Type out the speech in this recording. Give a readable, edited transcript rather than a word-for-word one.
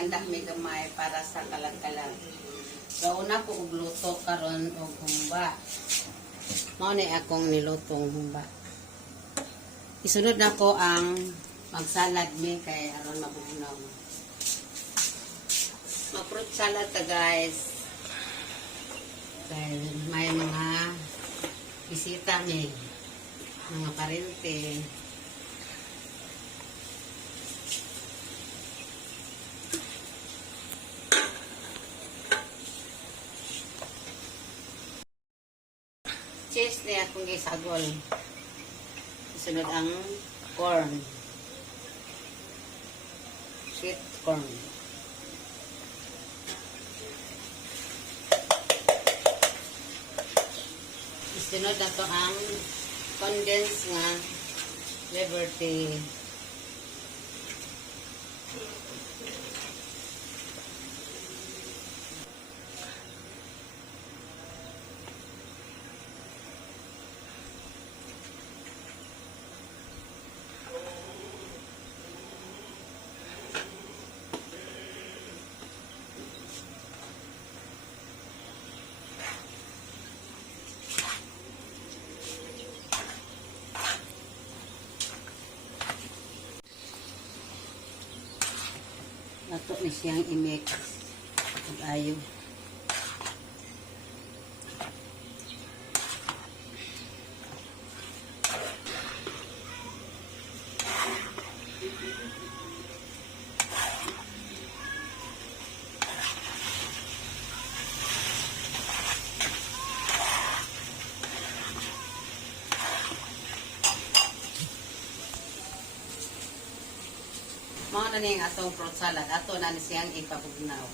maganda may gamay para sa kalag-kalag. Gauna ko og luto karon og humba. Mao ni akong nilutong humba. Isunod na ko ang magsalad mi kay aron mabubunaw. Mag-fruit salad ta guys. Kay may mga bisita mi, mga parente. Cheese niya akong gisagol. Sunod ang corn. Sweet corn. Sunod na to ang condensed nga Liberty. Nato ni siyang i-mix. Pag-ayo. Mga na ning atong fruit salad. Ato na ni siyang ipapugnaw.